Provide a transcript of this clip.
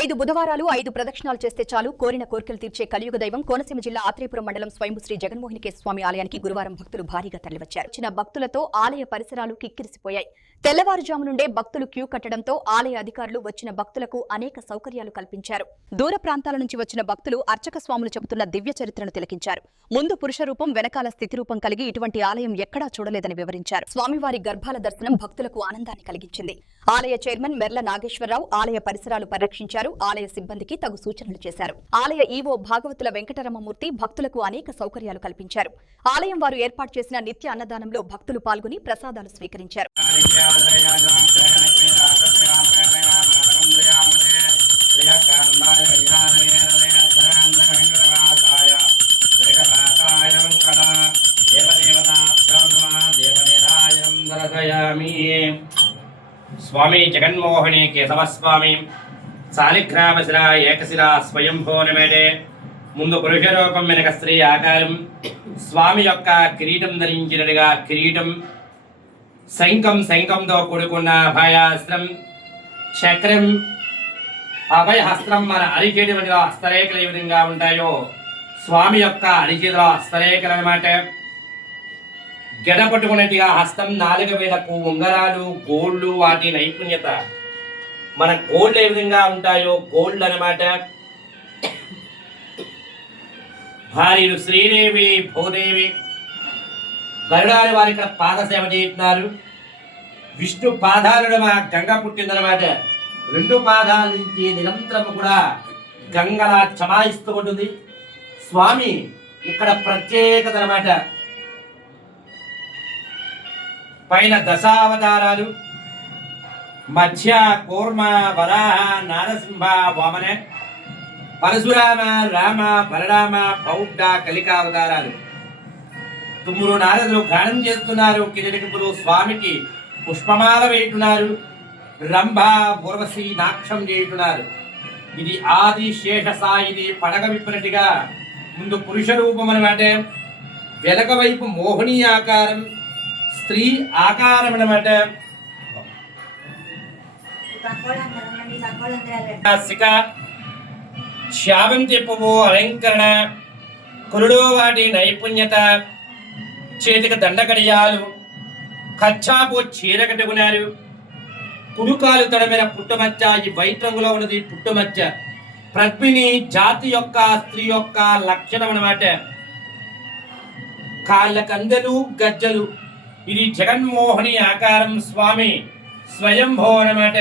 5 బుధవారాలు 5 ప్రదక్షిణాలు చేస్తే చాలు కోరిన కోర్కెలు తీర్చే కలియుగ దైవం కోనసీమ జిల్లా ఆత్రేయపురం మండలం స్వయంభూ శ్రీ జగన్మోహినికేశ్వర స్వామి ఆలయానికి గురువారం భక్తులు భారీగా తరలివచ్చారు. వచ్చిన భక్తులతో ఆలయ పరిసరాలు కిక్కిరిసిపోయాయి. తెల్లవారుజాము నుండే భక్తులు క్యూ కట్టడంతో ఆలయ అధికారులు వచ్చిన భక్తులకు అనేక సౌకర్యాలు కల్పించారు. దూర ప్రాంతాల నుంచి వచ్చిన భక్తులు అర్చక స్వాములు చెబుతున్న దివ్య చరిత్రను తిలకించారు. ముందు పురుష రూపం, వెనకాల స్థితి రూపం కలిగి ఇటువంటి ఆలయం ఎక్కడా చూడలేదని వివరించారు. స్వామివారి గర్భాల దర్శనం భక్తులకు ఆనందాన్ని కలిగించింది. ఆలయ చైర్మన్ మెర్ల నాగేశ్వరరావు ఆలయ పరిసరాలు పరిరక్షించారు. ఆలయ సిబ్బందికి తగు సూచనలు చేశారు. ఆలయ ఈవో భాగవతుల వెంకటరమమూర్తి భక్తులకు అనేక సౌకర్యాలు కల్పించారు. ఆలయం వారు ఏర్పాటు చేసిన నిత్య అన్నదానంలో భక్తులు పాల్గొని ప్రసాదాలు స్వీకరించారు. స్వామి జగన్మోహిని కేశవస్వామి శాలిగ్రామశిలా ఏకశిలా స్వయంభో నివేదే. ముందు పురుష రూపం, వెనక స్త్రీ ఆకారం. స్వామి యొక్క కిరీటం ధరించినట్టుగా కిరీటం, శంఖంతో కూడుకున్న అభయాస్త్రం, చక్రం, అభయహస్త్రం. మన అరిచేతి మధ్యలో హస్తరేఖలు ఏ విధంగా ఉంటాయో స్వామి యొక్క అరిచేతిలో హస్తరేఖలు అన్నమాట. గెడ పట్టుకున్నట్టుగా హస్తం, 4 వేలకు ఉంగరాలు, గోల్డ్, వాటి నైపుణ్యత. మన గోల్డ్ ఏ విధంగా ఉంటాయో గోల్డ్ అన్నమాట. భార్యలు శ్రీదేవి, భూదేవి. గరుడారి వారి ఇక్కడ పాదసేవ చేస్తున్నారు. విష్ణు పాదాలను మా గంగ పుట్టిందనమాట. 2 పాదాల నుంచి నిరంతరం కూడా గంగలా చమాయిస్తూ ఉంటుంది. స్వామి ఇక్కడ ప్రత్యేకత అన్నమాట. పైన దశావతారాలు, మధ్య కూర్మ, వరాహ, నారసింహ, వామన, పరశురామ, రామ, బలరామ, బౌద్ధ, కలికావతారాలు. తుమ్మురు నారదులు గానం చేస్తున్నారు. కిరీటకులు స్వామికి పుష్పమాల వేయుతున్నారు. రంభ, ఊర్వశి నాక్షం చేయుతున్నారు. ఇది ఆది శేష సాయిది పడగ విప్పినట్టుగా ముందు పురుష రూపం అన్నమాట. వెనక వైపు మోహిని ఆకారం, స్త్రీ ఆకారం అన్నమాట. శావంతి పువ్వు అలంకరణ, కురుడు వాటి నైపుణ్యత. చేతికి దండకడియాలు, కచ్చాపు చీర కట్టుకున్నారు. కుడుకాలు తడమైన పుట్టుమచ్చ, ఈ వైట్ రంగులో ఉన్నది పుట్టుమచ్చ. ప్రజ్ఞిని జాతి యొక్క, స్త్రీ యొక్క లక్షణం అన్నమాట. కాళ్ళ కందెలు, గజ్జలు. ఇది జగన్మోహిని ఆకారం. స్వామి స్వయంభో అన్నమాట.